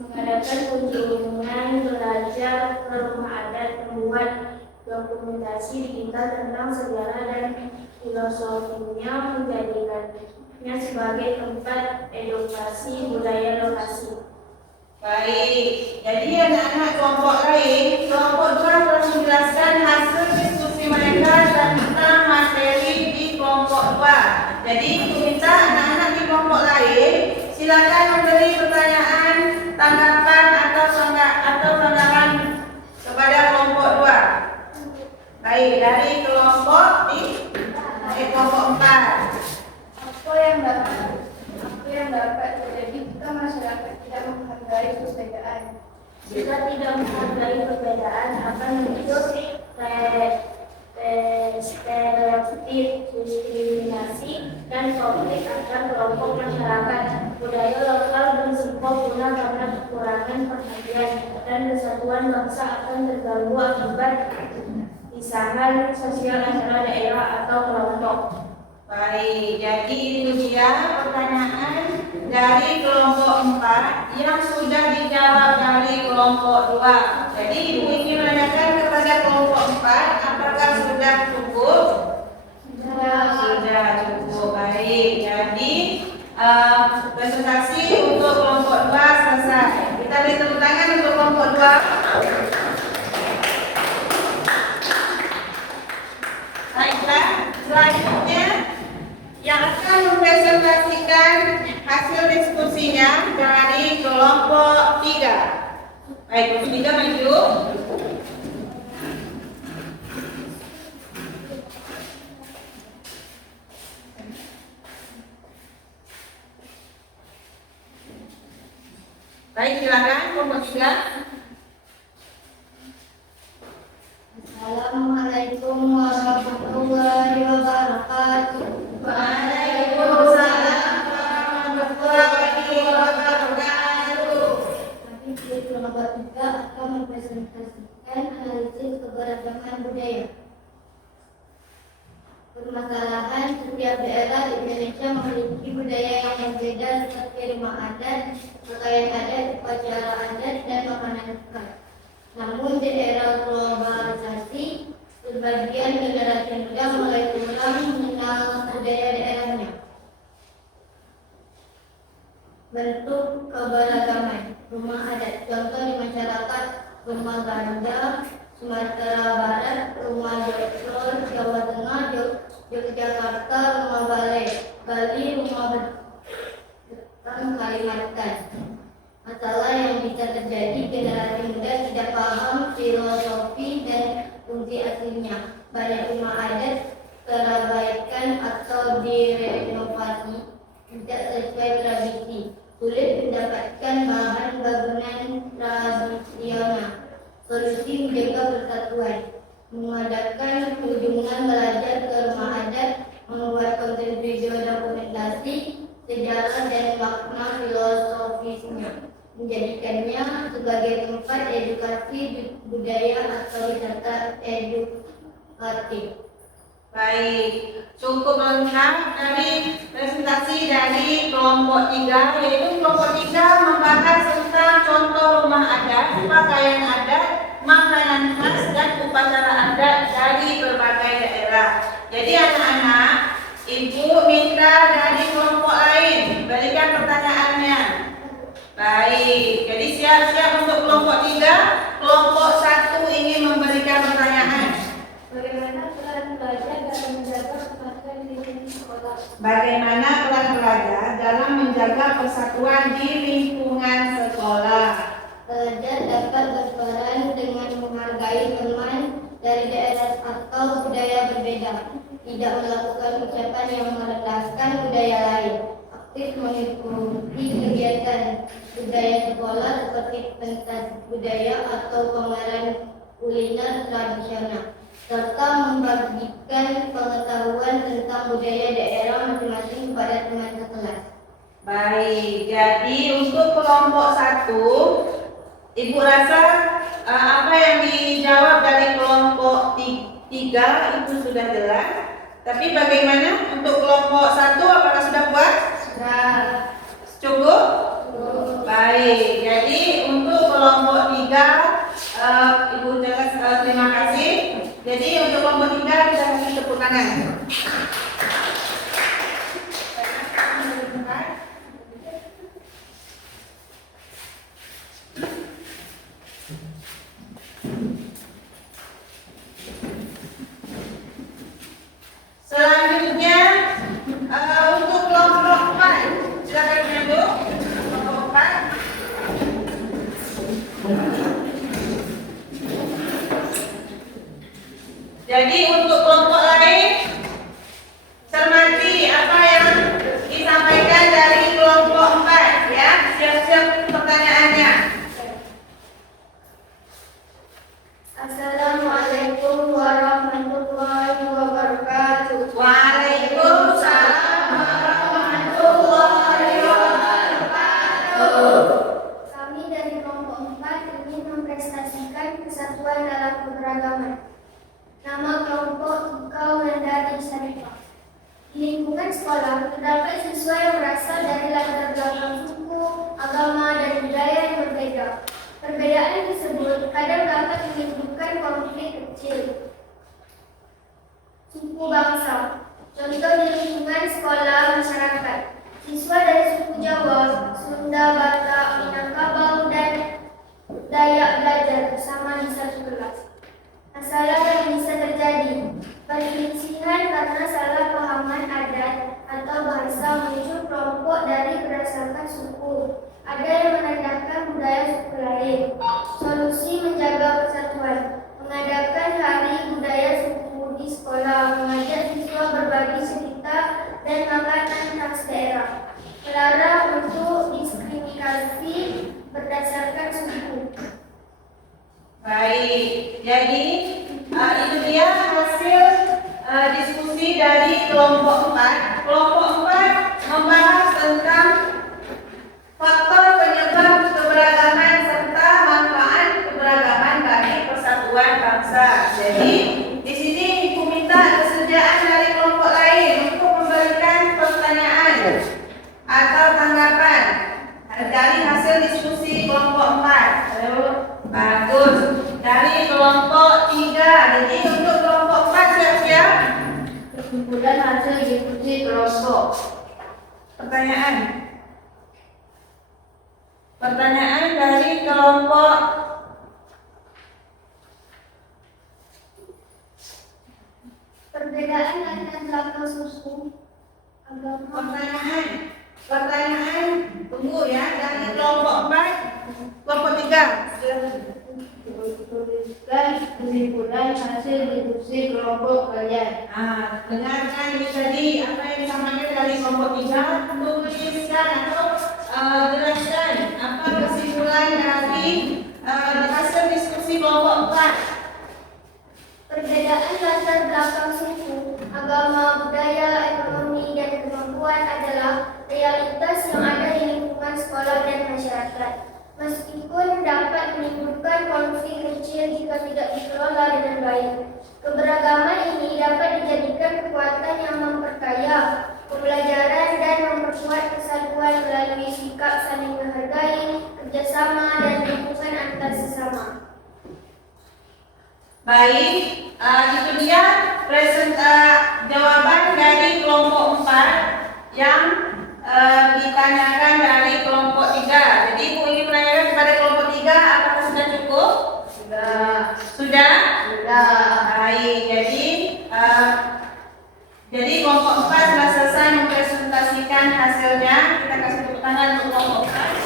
Mengadakan kunjungan belajar ke rumah adat, membuat dokumentasi digital tentang sejarah dan filosofinya, menjadikannya sebagai tempat edukasi budaya lokasi. Baik, jadi anak-anak kelompok lain, kelompok 2 telah menjelaskan hasil diskusi mereka tentang materi di kelompok 2. Jadi kita anak-anak di kelompok lain silakan memberi pertanyaan, tanggapan atau tanggapan kepada kelompok 2. Baik, dari kelompok kelompok 4. Apa yang dapat terjadi jika masyarakat tidak menghargai perbedaan? Jika tidak menghargai perbedaan akan muncul stereotip, diskriminasi, dan konflik antar kelompok masyarakat. Budaya lokal bersempurna karena kekurangan perhatian dan kesatuan bangsa akan terganggu akibat pisahan sosial antara daerah atau kelompok. Baik, jadi itu dia pertanyaan dari kelompok 4 yang sudah dijawab dari kelompok 2. Jadi Ibu ingin menanyakan kepada kelompok 4 apakah sudah cukup? Sudah cukup. Baik, jadi presentasi untuk kelompok 2 selesai. Kita beri tepuk tangan untuk kelompok 2. Baiklah, selanjutnya yang akan mempresentasikan hasil diskusinya dari kelompok 3. Baik, kelompok 3 maju. Baik, silakan kelompok 3. Assalamualaikum warahmatullahi wabarakatuh. Waalaikumsalam warahmatullahi wabarakatuh. Kami di kelompok 3 akan mempresentasikan analisis keberagaman budaya. Permasalahan setiap daerah di Indonesia memiliki budaya yang berbeda seperti rumah adat, pakaian adat, upacara adat, dan makanan khas. Namun di era globalisasi, sebagian generasi muda mulai kurang mengenal budaya daerahnya. Bentuk keberagaman rumah adat, contoh di masyarakat: rumah Ganda, Sumatera Barat, rumah Jogja, Jawa Tengah, Yogyakarta, rumah Bali, rumah Betang, Kalimantan. Masalah yang bisa terjadi, generasi muda tidak paham filosofi dan fungsi aslinya. Banyak rumah adat terabaikan atau direnovasi tidak sesuai tradisi. Sulit mendapatkan bahan bangunan tradisional. Solusi menjaga persatuan, mengadakan kunjungan belajar ke rumah adat, membuat konten video dokumentasi sejarah dan makna filosofisnya, menjadikannya sebagai tempat edukasi budaya atau wisata edukatif. Baik, cukup lengkap dari presentasi dari kelompok 3, yaitu kelompok 3 membahas tentang contoh rumah adat, pakaian adat, makanan khas, dan upacara adat dari berbagai daerah. Jadi anak-anak, Ibu minta dari kelompok lain berikan pertanyaannya. Baik, jadi siap-siap untuk kelompok 3. Kelompok 1 ingin memberikan pertanyaan. Bagaimana peran pelajar dalam menjaga persatuan di sekolah? Bagaimana peran pelajar dalam menjaga persatuan di lingkungan sekolah? Pelajar dapat berperan dengan menghargai teman dari daerah atau budaya berbeda, tidak melakukan ucapan yang merendahkan budaya lain, aktif mengikuti kegiatan budaya sekolah seperti pentas budaya atau pameran kuliner tradisional, serta membagikan pengetahuan tentang budaya daerah masing-masing kepada teman sekelas. Baik, jadi untuk kelompok 1, Ibu rasa apa yang dijawab dari kelompok 3 itu sudah jelas. Tapi bagaimana untuk kelompok 1, apakah sudah puas? Sudah. Cukup? Baik, jadi untuk kelompok 3 Ibu jelas terima kasih. Jadi untuk kelompok 3 kita kasih tepuk tangan. Selanjutnya untuk kelompok 4, silakan maju. Kelompok 4. Jadi untuk kelompok lain, cermati apa yang disampaikan dari kelompok 4 ya. Siap-siap pertanyaannya. kelompok 4 ingin memprestasikan kesatuan dalam keberagaman. Nama kelompok Engkau Nandari Syarifah. Di lingkungan sekolah terdapat siswa yang berasal dari latar belakang suku, agama, dan budaya yang berbeda. Perbedaan tersebut kadang dapat menimbulkan konflik kecil. Suku bangsa. Contoh di lingkungan sekolah masyarakat. Siswa dari suku Jawa, Sunda, Batak, Minangkabau, dan Dayak belajar bersama di satu kelas. Masalah yang bisa terjadi, perselisihan karena salah pahaman adat atau bahasa muncul kelompok dari berdasarkan suku. Ada yang merendahkan budaya suku lain. Solusi menjaga persatuan, mengadakan hari budaya suku di sekolah, mengajak siswa berbagi cerita dan makanan khas daerah. Melarang untuk diskriminasi berdasarkan suku. Baik, jadi itu dia hasil diskusi dari kelompok 4. Kelompok 4 membahas tentang faktor penyebab keberagaman serta manfaat keberagaman bagi persatuan bangsa. Jadi di sini Ibu minta kesediaan dari kelompok lain untuk memberikan pertanyaan atau tanggapan dari hasil diskusi kelompok 4. Bagus. Dari kelompok 3. Jadi untuk kelompok 4 siap-siap. Kesimpulan hasil diskusi kelompok. Pertanyaan. Pertanyaan dari kelompok Perbedaan latar belakang suku, agama. Pertanyaan. Tunggu ya, dari kelompok 4, kelompok 3. Tuliskan kesimpulan hasil diskusi kelompok kalian. Dengarkan ini tadi apa yang disampaikan dari kelompok 3. Tuliskan atau jelaskan apa kesimpulan dari hasil diskusi kelompok 4. Perbedaan latar belakang suku, agama, budaya, ekonomi, dan kemampuan adalah realitas yang ada di lingkungan sekolah dan masyarakat. Meskipun dapat menimbulkan konflik kecil jika tidak dikelola dengan baik, keberagaman ini dapat dijadikan kekuatan yang memperkaya pembelajaran dan memperkuat kesatuan melalui sikap saling menghargai, kerjasama, dan dukungan antar sesama. Baik, itu dia jawaban dari kelompok 4 yang ditanyakan dari kelompok 3. Jadi Ibu ingin menanyakan kepada kelompok 3, apakah sudah cukup? Sudah? Baik, jadi kelompok 4 sudah selesai mempresentasikan hasilnya. Kita kasih tepuk tangan untuk kelompok 4.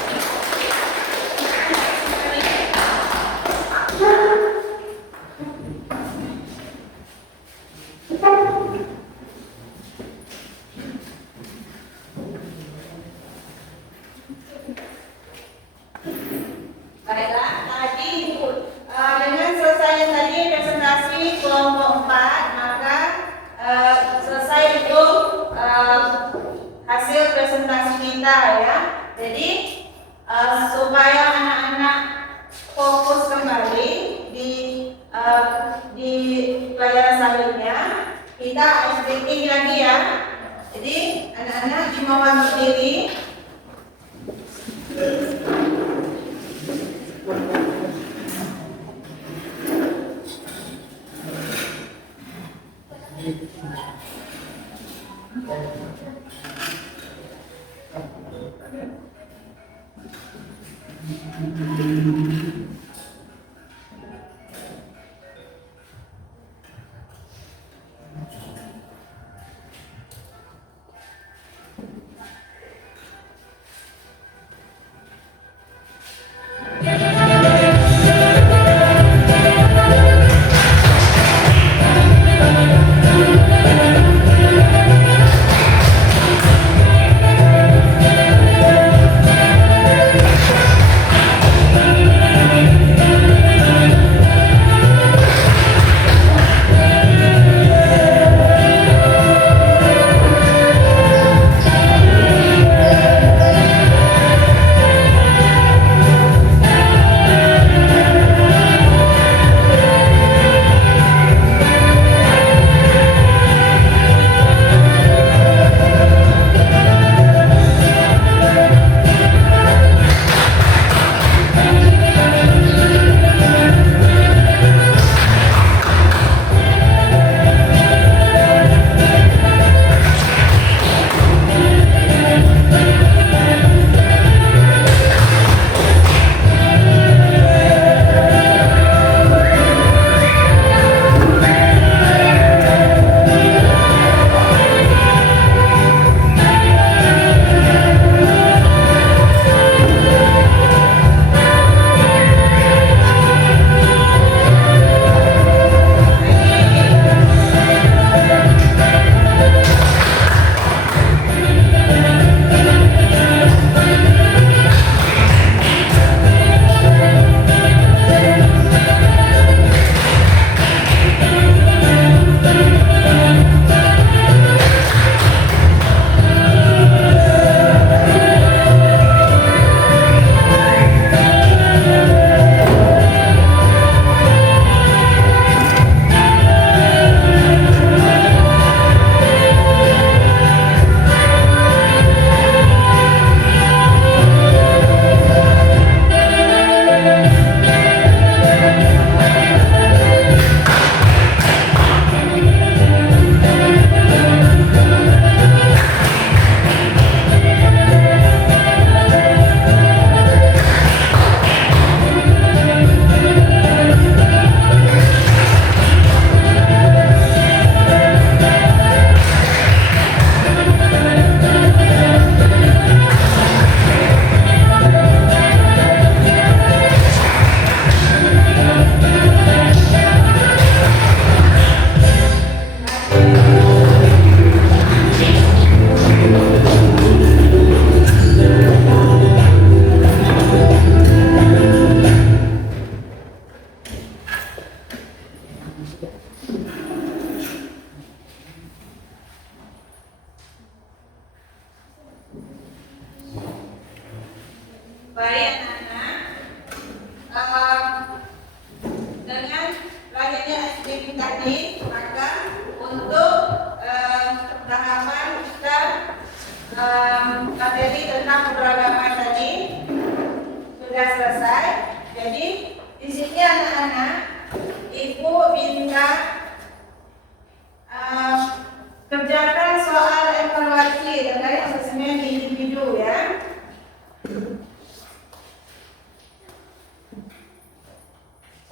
Baiklah, tadi dengan selesai tadi presentasi kelompok 4, maka selesai untuk hasil presentasi kita ya. Jadi supaya anak-anak fokus kembali di pelajaran selanjutnya, kita SDK lagi ya. Jadi anak-anak dimohon berdiri.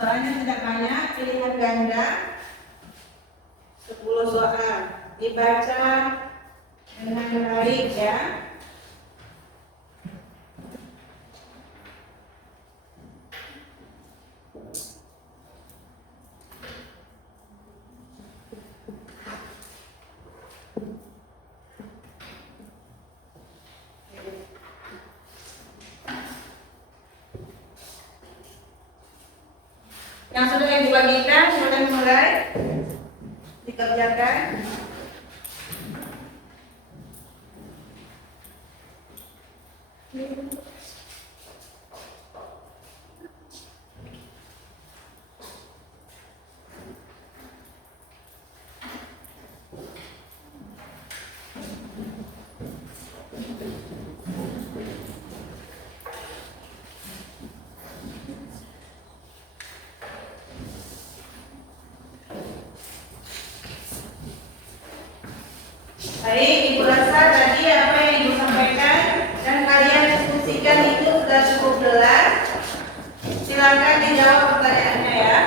Soalnya tidak banyak, pilihan ganda 10 soal. Dibaca dengan baik ya. Yang sudah dibagikan mulai dikerjakan. Baik, Ibu rasa tadi apa yang Ibu sampaikan dan kalian diskusikan itu sudah cukup jelas. Silakan dijawab pertanyaannya ya.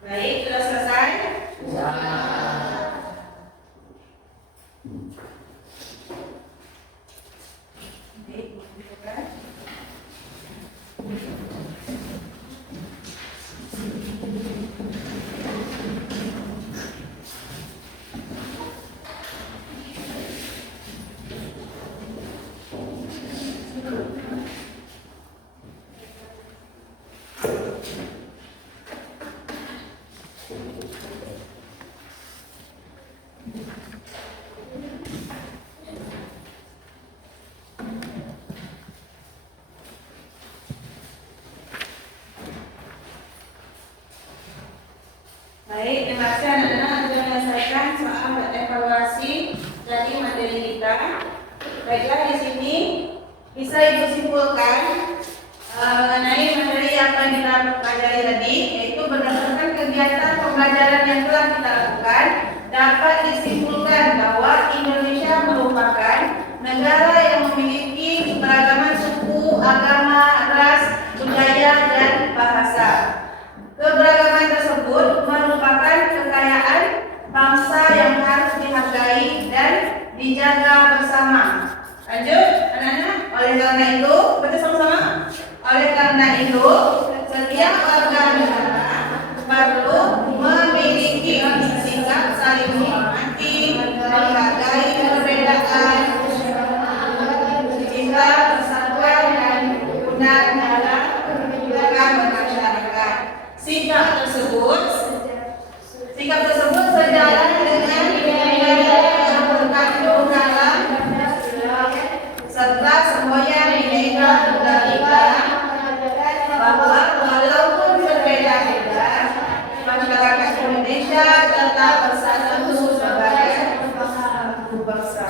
Baik, sudah selesai? Baik, bukan? Baik, terima kasih anak-anak sudah menyelesaikan soal evaluasi dari materi kita. Baiklah, di sini bisa Ibu simpulkan mengenai materi yang akan kita pelajari tadi, yaitu berdasarkan kegiatan pembelajaran yang telah kita lakukan, dapat disimpulkan bahwa Indonesia merupakan negara yang memiliki keragaman suku, agama, ras, budaya, dan bahasa. Keberagaman tersebut merupakan kekayaan bangsa yang harus dihargai dan dijaga bersama. Lanjut, anak-anak. Oleh karena itu, baca sama-sama. Oleh karena itu, setiap warga negara perlu memiliki sikap saling menghormati, menghargai perbedaan, cinta, persatuan, dan kerukunan dalam kehidupan bermasyarakat. Sikap tersebut sejalan dengan nilai-nilai yang terkandung dalam serta semboyan Bhinneka Tunggal Ika, bahwa walaupun berbeda-beda, masyarakat Indonesia tetap bersatu sebagai satu bangsa.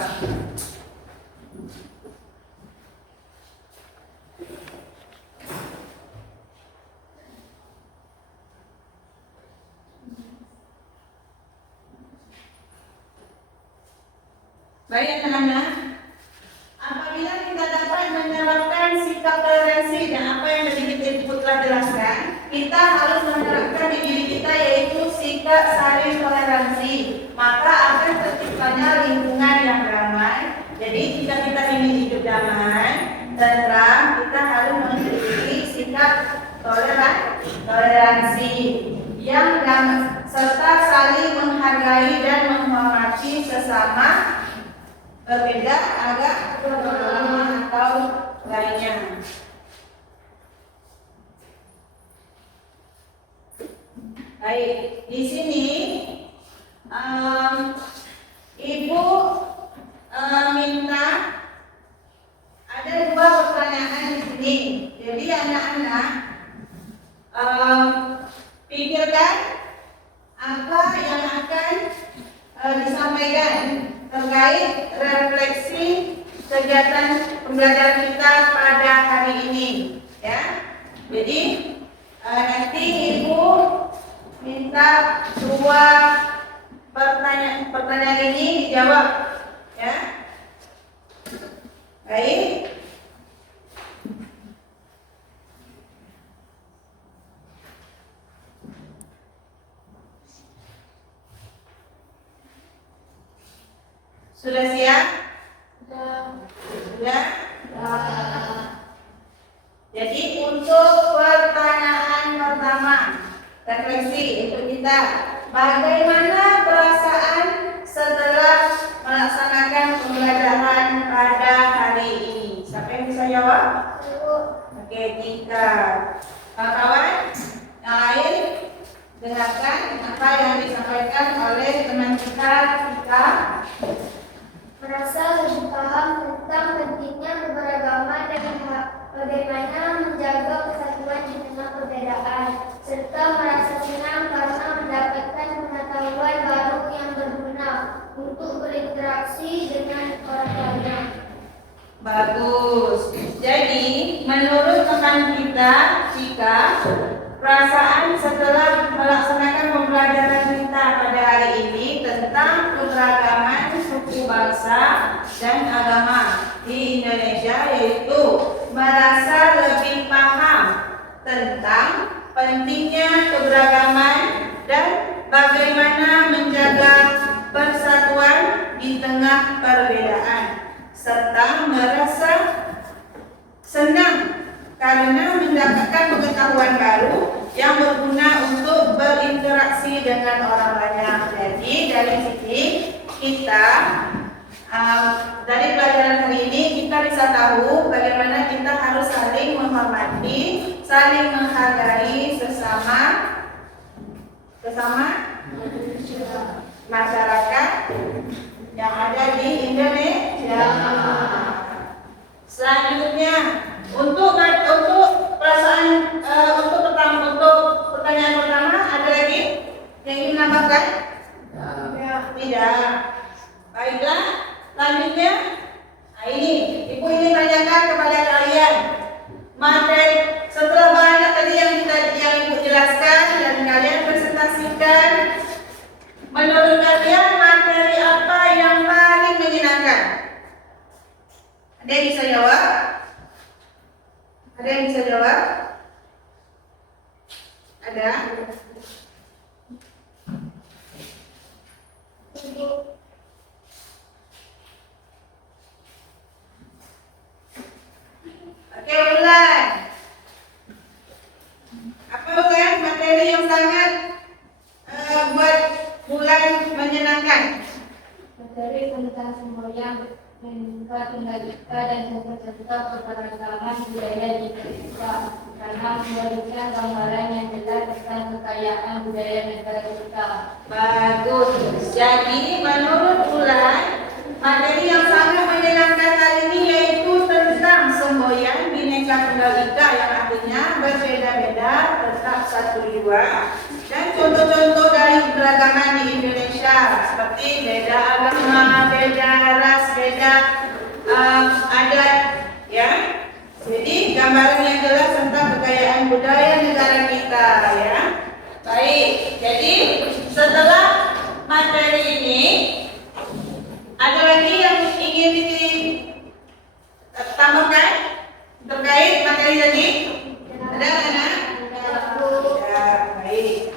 Baik anak-anak, apabila kita dapat menerapkan sikap toleransi dan apa yang tadi kita telah jelaskan, kita harus menerapkan di diri kita yaitu sikap saling toleransi. Maka akan terciptanya lingkungan yang damai. Jadi jika kita ingin hidup damai, tentram, kita harus memiliki sikap toleransi yang serta saling menghargai dan menghormati sesama, berbeda agama atau lainnya. Baik, di sini Ibu minta ada dua pertanyaan di sini. Jadi anak-anak pikirkan apa yang akan disampaikan terkait refleksi kegiatan pembelajaran kita pada hari ini, ya. Jadi nanti Ibu minta dua pertanyaan ini dijawab, ya. Baik. Sudah siap? Sudah? Jadi untuk pertanyaan pertama, refleksi untuk kita, bagaimana perasaan setelah melaksanakan pembelajaran pada hari ini? Siapa yang bisa jawab? Oke, Tika. Kawan-kawan yang lain, dengarkan apa yang disampaikan oleh teman kita, Tika. Merasa lebih paham tentang pentingnya keberagaman dan bagaimana menjaga kesatuan di tengah perbedaan, serta merasa senang karena mendapatkan pengetahuan baru yang berguna untuk berinteraksi dengan orang lain. Bagus. Jadi, menurut rekan kita, Cika, perasaan setelah melaksanakan pembelajaran kita pada hari ini tentang keberagaman suku bangsa dan agama di Indonesia, yaitu merasa lebih paham tentang pentingnya keberagaman dan bagaimana menjaga persatuan di tengah perbedaan, serta merasa senang karena mendapatkan pengetahuan baru yang berguna untuk berinteraksi dengan orang banyak. Jadi dari sini kita dari pelajaran hari ini kita bisa tahu bagaimana kita harus saling menghormati, saling menghargai sesama masyarakat yang ada di Indonesia. Selanjutnya untuk perasaan untuk pertanyaan pertama, ada lagi yang ingin menambahkan? Tidak. Baiklah, selanjutnya ini Ibu ingin tanyakan kepada kalian materi setelah banyak tadi yang Ibu jelaskan dan kalian presentasikan, menurut kalian materi apa yang paling menyenangkan? Ada yang bisa jawab? Ada yang bisa jawab? Ada? Oke, ulang. Apa bukan materi yang sangat buat Bulan menyenangkan? Materi tentang semboyan meningkat dan serta keberagaman budaya di Indonesia karena memberikan gambaran yang jelas tentang kekayaan budaya negara kita. Bagus. Jadi menurut Bulan, materi yang sangat menyenangkan kali ini yaitu tentang semboyan Bhinneka Tunggal Ika, yang artinya berbeda-beda tetap satu jua, dan contoh-contoh dari keberagaman di Indonesia seperti beda agama, beda ras, beda adat, ya. Jadi gambaran yang jelas tentang kekayaan budaya negara kita, ya. Baik. Jadi setelah materi ini, ada lagi yang ingin ditambahkan terkait materi tadi? Ada anak? Ya, baik.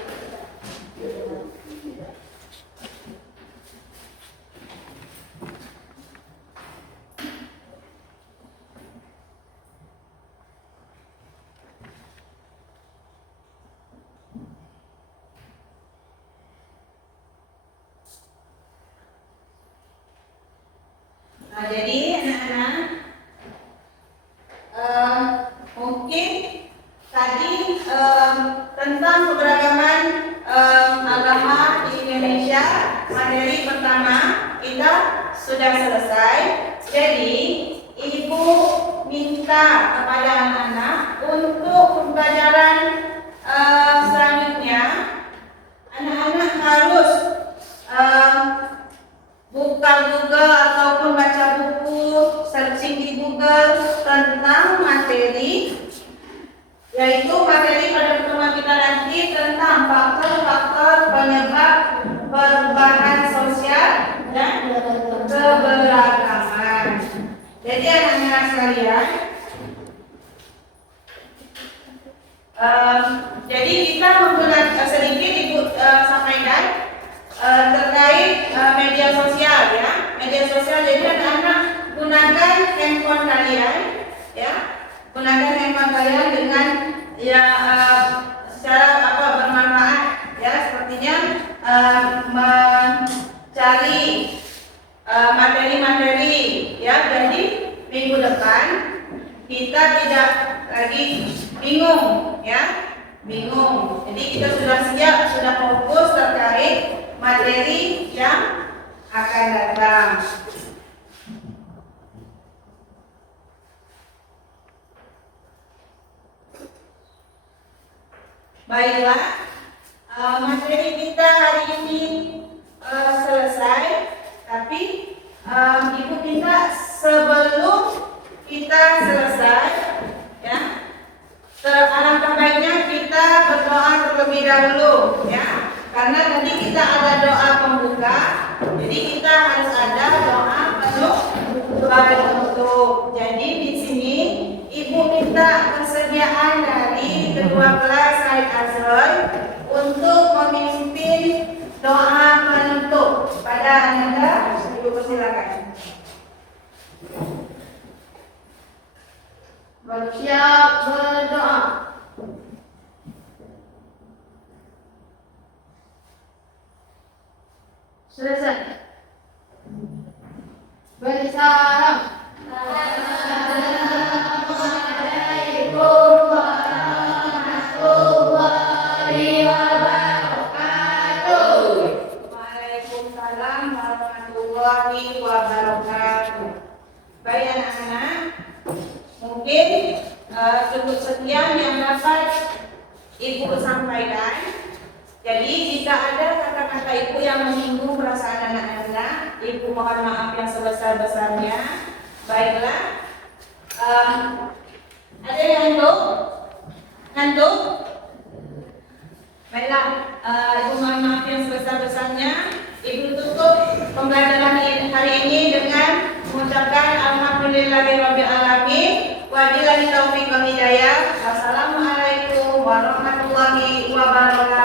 Nah, jadi anak-anak mungkin tadi tentang keberagaman sudah selesai. Jadi ibu minta kepada anak-anak untuk pembelajaran selanjutnya, anak-anak harus buka Google ataupun baca buku, searching di Google tentang materi, yaitu materi pada pertemuan kita nanti tentang faktor-faktor penyebab perubahan sosial dan keberagaman. Jadi anak-anak sekalian, jadi kita menggunakan sedikit ibu sampaikan terkait media sosial ya, media sosial. Jadi anak-anak gunakan handphone kalian ya, gunakan handphone kalian dengan ya secara bermanfaat ya, sepertinya mencari materi-materi ya. Jadi minggu depan kita tidak lagi bingung ya, bingung. Jadi kita sudah siap, sudah fokus terkait materi yang akan datang. Baiklah, materi kita hari ini selesai, tapi ibu minta sebelum kita selesai ya, alangkah baiknya kita berdoa terlebih dahulu ya, karena nanti kita ada doa pembuka, jadi kita harus ada doa penutup. Jadi di sini ibu minta persediaan dari kedua kelas Said Azroy untuk memimpin doa penutup pada Anda. Ibu persilakan. Bersiap berdoa. Selesai. Beri salam. Assalamualaikum warahmatullahi wabarakatuh. Waalaikumsalam warahmatullahi wabarakatuh. Baik anak-anak, mungkin cukup sekian yang dapat ibu sampaikan. Jadi jika ada kata-kata ibu yang menyinggung perasaan anak-anak, ibu mohon maaf yang sebesar-besarnya. Baiklah, ada yang ngantuk? Baiklah, ibu mohon maaf yang sebesar-besarnya. Ibu tutup pembelajaran hari ini dengan mengucapkan alhamdulillahirabbil alamin. Wabillahi taufiq wal hidayah. Wassalamualaikum warahmatullahi wabarakatuh.